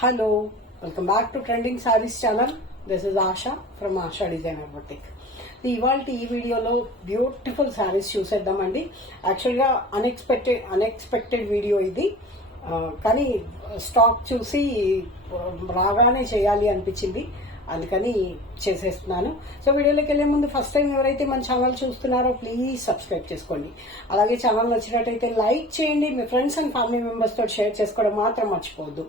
Hello, welcome back to Trending Sarees channel. This is Asha from Asha Designer Boutique. ఇవాళ ఈ వీడియోలో beautiful saris చూసేద్దామండి. యాక్చువల్గా అన్ఎక్స్పెక్టెడ్ వీడియో ఇది, కానీ స్టాక్ చూసి రాగానే చేయాలి అనిపించింది, అందుకని చేసేస్తున్నాను. సో వీడియోలోకి వెళ్ళే ముందు ఫస్ట్ టైం ఎవరైతే మన ఛానల్ చూస్తున్నారో ప్లీజ్ సబ్స్క్రైబ్ చేసుకోండి. అలాగే ఛానల్ నచ్చినట్టయితే లైక్ చేయండి, మీ ఫ్రెండ్స్ అండ్ ఫ్యామిలీ మెంబర్స్ తోటి షేర్ చేసుకోవడం మాత్రం మర్చిపోవద్దు.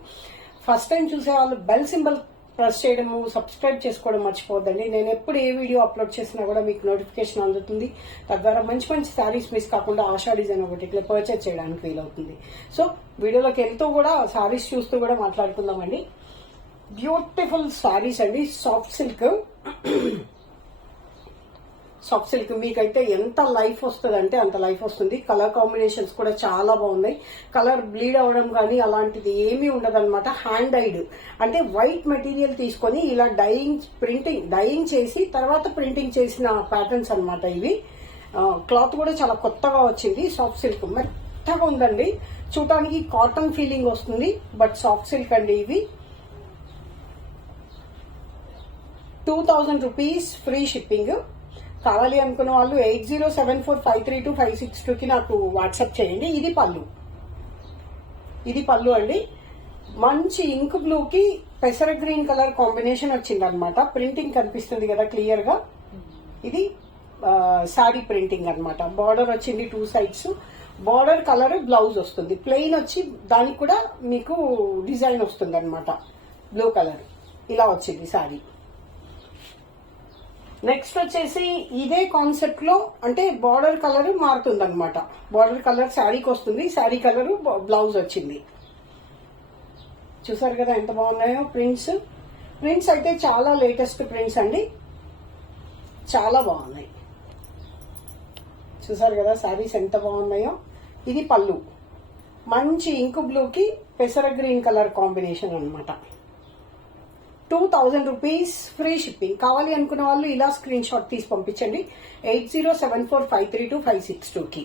ఫస్ట్ టైం చూసే వాళ్ళు బెల్ సింబల్ ప్రెస్ చేయడము, సబ్స్క్రైబ్ చేసుకోవడం మర్చిపోవద్దండి. నేను ఎప్పుడు ఏ వీడియో అప్లోడ్ చేసినా కూడా మీకు నోటిఫికేషన్ అందుతుంది. తద్వారా మంచి మంచి శారీస్ మిస్ కాకుండా ఆషా డిజైన్ ఒకటి ఇట్లా పర్చేజ్ చేయడానికి వీలవుతుంది. సో వీడియోలోకి వెళ్తూ కూడా శారీస్ చూస్తూ కూడా మాట్లాడుకుందామండి. బ్యూటిఫుల్ శారీస్ అండి, సాఫ్ట్ సిల్క్ మీకైతే ఎంత లైఫ్ వస్తుంది అంటే అంత లైఫ్ వస్తుంది. కలర్ కాంబినేషన్స్ కూడా చాలా బాగున్నాయి. కలర్ బ్లీడ్ అవడం కానీ అలాంటిది ఏమీ ఉండదన్నమాట. హ్యాండ్ డైడ్ అంటే వైట్ మెటీరియల్ తీసుకొని ఇలా డైయింగ్ చేసి తర్వాత ప్రింటింగ్ చేసిన ప్యాటర్న్స్ అన్నమాట ఇవి. క్లాత్ కూడా చాలా కొత్తగా వచ్చింది. సాఫ్ట్ సిల్క్ మెత్తగా ఉందండి, చూడటానికి కాటన్ ఫీలింగ్ వస్తుంది, బట్ సాఫ్ట్ సిల్క్ అండి. ఇవి 2000 రూపీస్ ఫ్రీ షిప్పింగ్. కావాలి అనుకున్న వాళ్ళు 8074532562కి నాకు వాట్సాప్ చేయండి. ఇది పళ్ళు అండి. మంచి ఇంక్ బ్లూకి పెసర గ్రీన్ కలర్ కాంబినేషన్ వచ్చింది అనమాట. ప్రింటింగ్ కనిపిస్తుంది కదా క్లియర్ గా. ఇది సారీ ప్రింటింగ్ అనమాట. బార్డర్ వచ్చింది 2 సైడ్స్. బార్డర్ కలర్ బ్లౌజ్ వస్తుంది. ప్లెయిన్ వచ్చి దానికి కూడా మీకు డిజైన్ వస్తుంది అనమాట. బ్లూ కలర్ ఇలా వచ్చింది సారీ. నెక్స్ట్ వచ్చేసి ఇదే కాన్సెప్ట్ లో అంటే బార్డర్ కలర్ మారుతుంది అనమాట. బార్డర్ కలర్ శారీకి వస్తుంది, శారీ కలర్ బ్లౌజ్ వచ్చింది. చూసారు కదా ఎంత బాగున్నాయో ప్రింట్స్ అయితే చాలా లేటెస్ట్ ప్రింట్స్ అండి, చాలా బాగున్నాయి. చూసారు కదా శారీస్ ఎంత బాగున్నాయో. ఇది పళ్ళు, మంచి ఇంకు బ్లూకి పెసర గ్రీన్ కలర్ కాంబినేషన్ అనమాట. 2000 రూపీస్ ఫ్రీ షిప్పింగ్. కావాలి అనుకున్న వాళ్ళు ఇలా స్క్రీన్ షాట్ తీసి పంపించండి 8074532562కి.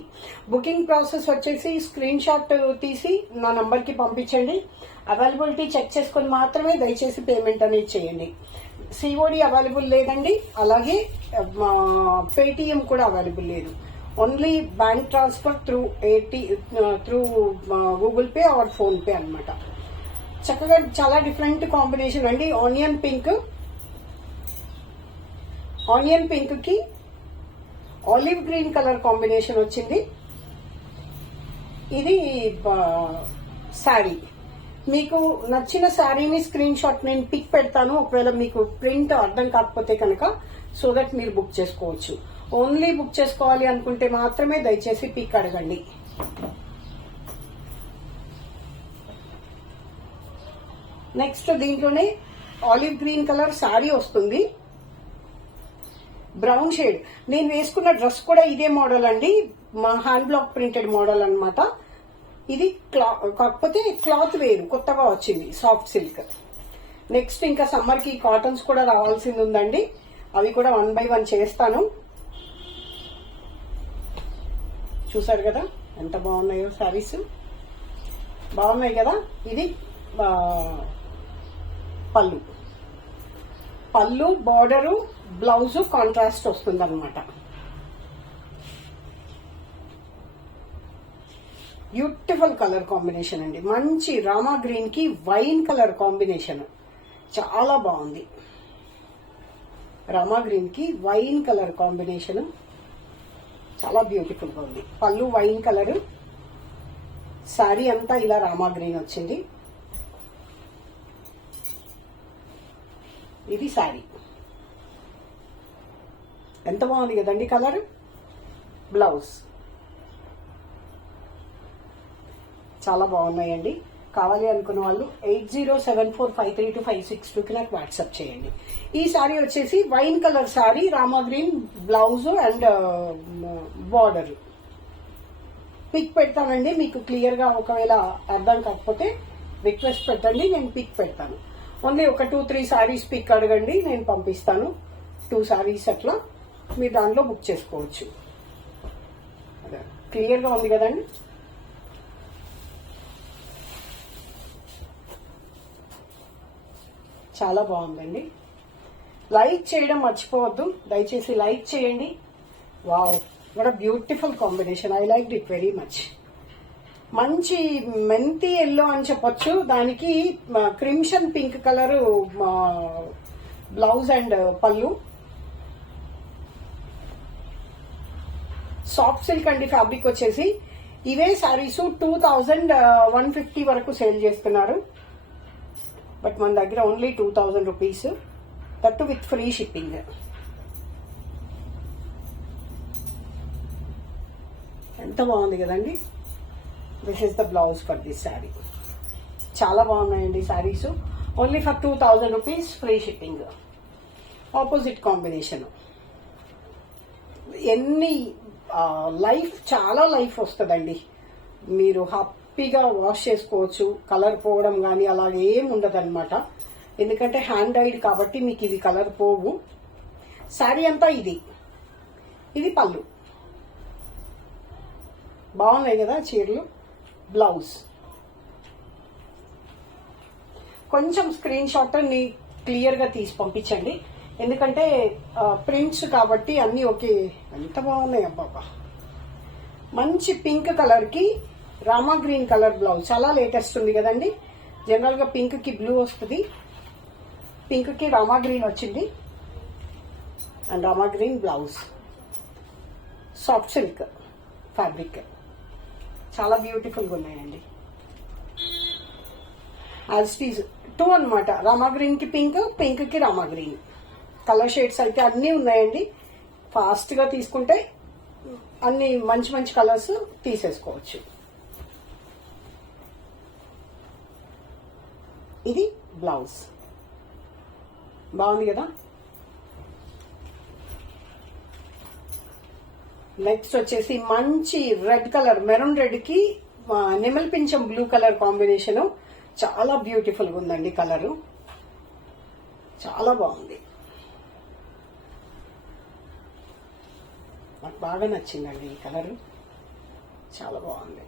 బుకింగ్ ప్రాసెస్ వచ్చేసి స్క్రీన్ షాట్ తీసి నా నంబర్ కి పంపించండి. అవైలబిలిటీ చెక్ చేసుకుని మాత్రమే దయచేసి పేమెంట్ అనేది చేయండి. సిఓడి అవైలబుల్ లేదండి, అలాగే పేటిఎం కూడా అవైలబుల్ లేదు. Only bank transfer through Google Pay or PhonePe అనమాట. చక్కగా చాలా డిఫరెంట్ కాంబినేషన్ అండి. ఆనియన్ పింక్ కి ఆలివ్ గ్రీన్ కలర్ కాంబినేషన్ వచ్చింది. ఇది శారీ. మీకు నచ్చిన శారీని స్క్రీన్ షాట్ నేను పిక్ పెడతాను, ఒకవేళ మీకు ప్రింట్ అర్థం కాకపోతే కనుక, సో దట్ మీరు బుక్ చేసుకోవచ్చు. ఓన్లీ బుక్ చేసుకోవాలి అనుకుంటే మాత్రమే దయచేసి పిక్ అడగండి. నెక్స్ట్ దీంట్లోనే ఆలివ్ గ్రీన్ కలర్ శారీ వస్తుంది, బ్రౌన్ షేడ్. నేను వేసుకున్న డ్రెస్ కూడా ఇదే మోడల్ అండి, మా హ్యాండ్ బ్లాక్ ప్రింటెడ్ మోడల్ అనమాట. ఇది కాకపోతే క్లాత్ వేరు, కొత్తగా వచ్చింది, సాఫ్ట్ సిల్క్. నెక్స్ట్ ఇంకా సమ్మర్ కి కాటన్స్ కూడా రావాల్సింది ఉందండి, అవి కూడా 1 by 1 చేస్తాను. చూసారు కదా ఎంత బాగున్నాయో శారీస్, బాగున్నాయి కదా. ఇది పళ్ళు బార్డరు బ్లౌజ్ కాంట్రాస్ట్ వస్తుంది అనమాట. బ్యూటిఫుల్ కలర్ కాంబినేషన్ అండి. మంచి రామా గ్రీన్ కి వైన్ కలర్ కాంబినేషన్ చాలా బాగుంది. రామా గ్రీన్ కి వైన్ కలర్ కాంబినేషన్ చాలా బ్యూటిఫుల్ గా ఉంది. పళ్ళు వైన్ కలర్, శారీ అంతా ఇలా రామా గ్రీన్ వచ్చింది. ఇది శారీ ఎంత బాగుంది కదండి కలర్. బ్లౌజ్ చాలా బాగున్నాయండి. కావాలి అనుకున్న వాళ్ళు 8074532562కి నాకు వాట్సాప్ చేయండి. ఈ శారీ వచ్చేసి wine colour sari, rama green blouse and border. Pic పెడతానండి మీకు క్లియర్ గా, ఒకవేళ అర్థం కాకపోతే రిక్వెస్ట్ పెట్టండి, నేను పిక్ పెడతాను. ఓన్లీ ఒక 2-3 శారీస్ పిక్ అడగండి, నేను పంపిస్తాను. 2 శారీస్ అట్లా మీరు దాంట్లో బుక్ చేసుకోవచ్చు. క్లియర్ గా ఉంది కదండి. చాలా బాగుందండి. లైక్ చేయడం మర్చిపోవద్దు, దయచేసి లైక్ చేయండి. Wow, what a beautiful combination. I like it very much. మంచి మెంతి ఎల్లో అని చెప్పొచ్చు. దానికి crimson pink colour blouse and పళ్ళు. సాఫ్ట్ సిల్క్ అండి ఫ్యాబ్రిక్ వచ్చేసి. ఇవే శారీస్ 2150 వరకు సేల్ చేస్తున్నారు. బట్ మన దగ్గర only 2000 rupees, that with free shipping. ఎంత బాగుంది కదండి. This is the blouse for this sari. చాలా బాగున్నాయండి saris. Only for 2000 rupees, free shipping. Opposite combination. ఎన్ని లైఫ్, చాలా లైఫ్ వస్తుందండి. మీరు హ్యాపీగా వాష్ చేసుకోవచ్చు. కలర్ పోవడం కానీ అలాగే ఏం ఉండదు అనమాట. ఎందుకంటే హ్యాండ్ డైడ్ కాబట్టి మీకు ఇవి కలర్ పోవు. శారీ అంతా ఇది పళ్ళు. బాగున్నాయి కదా చీరలు. బ్లౌజ్ కొంచెం స్క్రీన్ షాట్ క్లియర్ గా తీసి పంపించండి. ఎందుకంటే ప్రింట్స్ కాబట్టి అన్ని ఓకే. ఎంత బాగున్నాయి అబ్బాబా. మంచి పింక్ కలర్ కి రామా గ్రీన్ కలర్ బ్లౌజ్. చాలా లేటెస్ట్ ఉంది కదండి. జనరల్ గా పింక్ కి బ్లూ వస్తుంది, పింక్ కి రామా గ్రీన్ వచ్చింది. And Rama green blouse. Soft silk fabric. చాలా బ్యూటిఫుల్ గా ఉన్నాయండి. యాజ్ ఇట్ ఈజ్ 2 అనమాట. రామా గ్రీన్ కి పింక్, పింక్ కి రామా గ్రీన్. కలర్ షేడ్స్ అయితే అన్నీ ఉన్నాయండి. ఫాస్ట్ గా తీసుకుంటే అన్ని మంచి మంచి కలర్స్ తీసేసుకోవచ్చు. ఇది బ్లౌజ్. బాగుంది కదా. నెక్స్ట్ వచ్చేసి మంచి రెడ్ కలర్, మెరూన్ రెడ్ కి నెమల్ పింఛం బ్లూ కలర్ కాంబినేషన్. చాలా బ్యూటిఫుల్ గా ఉందండి కలరు. చాలా బాగుంది. నాకు బాగా నచ్చిందండి ఈ కలరు. చాలా బాగుంది.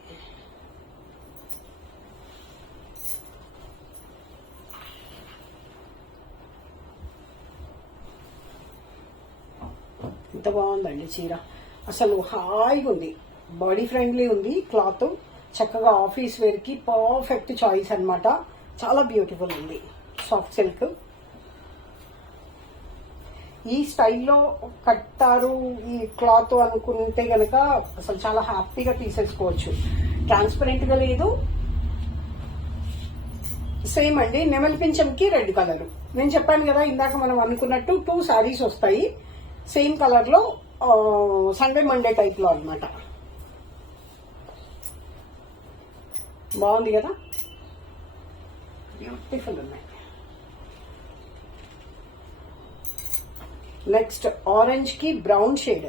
ఎంత బాగుందండి చీర. అసలు హాయిగా ఉంది. బాడీ ఫ్రెండ్లీ ఉంది క్లాత్. చక్కగా ఆఫీస్ వేర్ కి పర్ఫెక్ట్ చాయిస్ అనమాట. చాలా బ్యూటిఫుల్ ఉంది. Soft silk. ఈ స్టైల్లో కట్టారు ఈ క్లాత్ అనుకుంటే గనక అసలు చాలా హ్యాపీగా తీసేసుకోవచ్చు. ట్రాన్స్పరెంట్ గా లేదు. సేమ్ అండి. నెమలి పింఛంకి రెడ్ కలర్. నేను చెప్పాను కదా ఇందాక మనం అనుకున్నట్టు 2 శారీస్ వస్తాయి సేమ్ కలర్ లో. సండే మండే టైప్ లో అనమాట. బాగుంది కదా. బ్యూటిఫుల్ ఉన్నాయి. నెక్స్ట్ ఆరెంజ్ కి బ్రౌన్ షేడ్.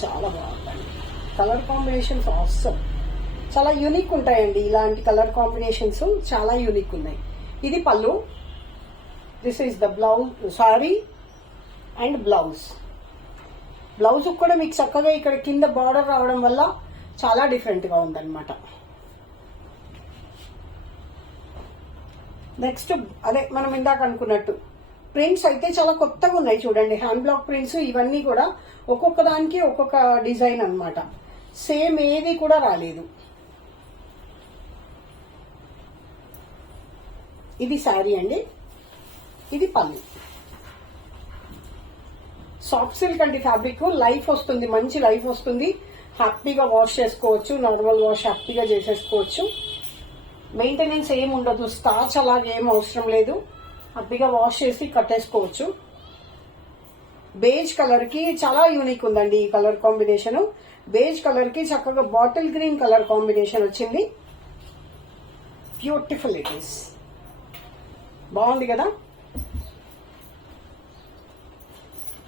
చాలా బాగుందండి. Colour combinations awesome. చాలా యూనిక్ ఉంటాయండి ఇలాంటి కలర్ కాంబినేషన్స్. చాలా యూనిక్ ఉన్నాయి. ఇది పళ్ళు. This is the blouse, sorry and blouse. Blouse కూడా మీకు చక్కగా ఇక్కడ కింద బార్డర్ రావడం వల్ల చాలా డిఫరెంట్ గా ఉందన్నమాట. నెక్స్ట్ అదే మనం ఇందాక అనుకున్నట్టు ప్రింట్స్ అయితే చాలా కొత్తగా ఉన్నాయి చూడండి. హ్యాండ్ బ్లాక్ ప్రింట్స్ ఇవన్నీ కూడా ఒక్కొక్క దానికి ఒక్కొక్క డిజైన్ అన్నమాట. సేమ్ ఏది కూడా రాలేదు. ఇది శారీ అండి. ఇది పళ్ళు. సాఫ్ట్ సిల్క్ అండి ఫ్యాబ్రిక్. లైఫ్ వస్తుంది, మంచి లైఫ్ వస్తుంది. హ్యాపీగా వాష్ చేసుకోవచ్చు. నార్మల్ వాష్ హ్యాపీగా చేసేసుకోవచ్చు. మెయింటెనెన్స్ ఏం ఉండదు. స్టార్చ్ అలాగే ఏం అవసరం లేదు. హ్యాపీగా వాష్ చేసి కట్టేసుకోవచ్చు. బేజ్ కలర్ కి చాలా యూనిక్ ఉందండి ఈ కలర్ కాంబినేషన్. బేజ్ కలర్ కి చక్కగా బాటిల్ గ్రీన్ కలర్ కాంబినేషన్ వచ్చింది. Beautiful it is. బాగుంది కదా.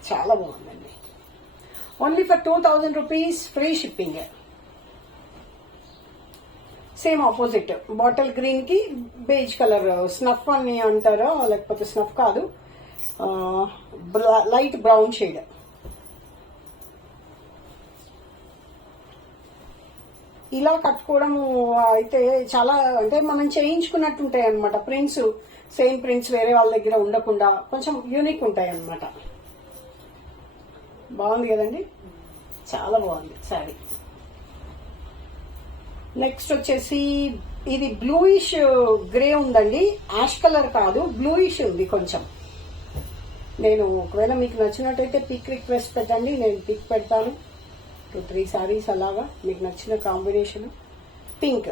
చాలా బాగుందండి. Only for 2000 rupees, free shipping. Same opposite bottle green కి బేజ్ కలర్, స్నఫ్ అని అంటారా లేకపోతే స్నఫ్ కాదు, లైట్ బ్రౌన్ షేడ్. ఇలా కట్టుకోవడం అయితే చాలా అంటే మనం చేయించుకున్నట్టు ఉంటాయి అనమాట. ప్రింట్స్ సేమ్ ప్రింట్స్ వేరే వాళ్ళ దగ్గర ఉండకుండా కొంచెం యూనిక్ ఉంటాయి అనమాట. బాగుంది కదండి, చాలా బాగుంది శారీ. నెక్స్ట్ వచ్చేసి ఇది బ్లూయిష్ గ్రే ఉందండి, యాష్ కలర్ కాదు, బ్లూయిష్ ఉంది కొంచెం. నేను ఒకవేళ మీకు నచ్చినట్టయితే పిక్ రిక్వెస్ట్ పెట్టండి, నేను పిక్ పెడతాను. 2-3 సారీస్ అలాగా మీకు నచ్చిన combination. Pink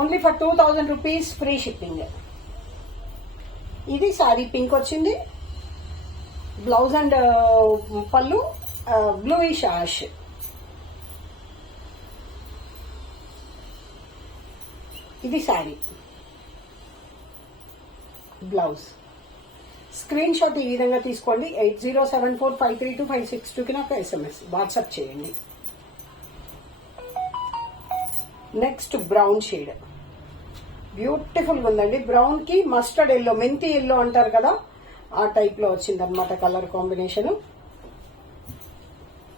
only for 2000 rupees, free shipping. ఇది సారీ పింక్ వచ్చింది, బ్లౌజ్ అండ్ పళ్ళు బ్లూయిష్ యాష్. ఇది సారీ బ్లౌజ్. స్క్రీన్ షాట్ ఈ విధంగా తీసుకోండి. 8074532562కి నాకు SMS వాట్సాప్ చేయండి. నెక్స్ట్ బ్రౌన్ షేడ్, బ్యూటిఫుల్ గా ఉందండి. బ్రౌన్ కి మస్టర్డ్ ఎల్లో, మెంతి ఎల్లో అంటారు కదా, ఆ టైప్ లో వచ్చింది అనమాట colour combination.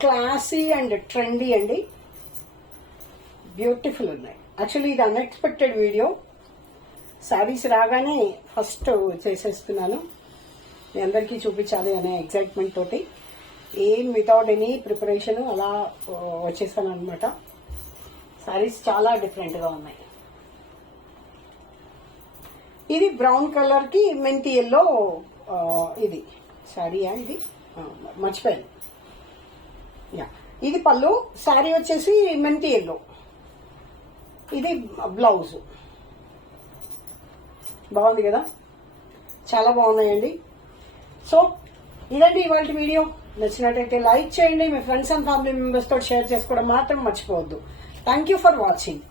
Classy and trendy అండి, బ్యూటిఫుల్ ఉన్నాయి. యాక్చువల్లీ ఇది అన్ఎక్స్పెక్టెడ్ వీడియో, శారీస్ రాగానే ఫస్ట్ చేసేస్తున్నాను. మీ అందరికీ చూపించాలి అనే ఎగ్జైట్మెంట్ తోటి, ఏం వితౌట్ ఎనీ ప్రిపరేషన్ అలా వచ్చేసాను అనమాట. శారీస్ చాలా డిఫరెంట్ గా ఉన్నాయి. ఇది బ్రౌన్ కలర్ కి మెంతి ఎల్లో, ఇది శారీయా, ఇది మర్చిపోయాను. యా, ఇది పళ్ళు. శారీ వచ్చేసి మెంతి ఎల్లో, ఇది బ్లౌజ్. బాగుంది కదా, చాలా బాగున్నాయండి. సో ఇదండి ఇవాళ వీడియో. నచ్చినట్టయితే లైక్ చేయండి, మీ ఫ్రెండ్స్ అండ్ ఫ్యామిలీ మెంబర్స్ తో షేర్ చేసుకోవడం మాత్రం మర్చిపోవద్దు. Thank you for watching.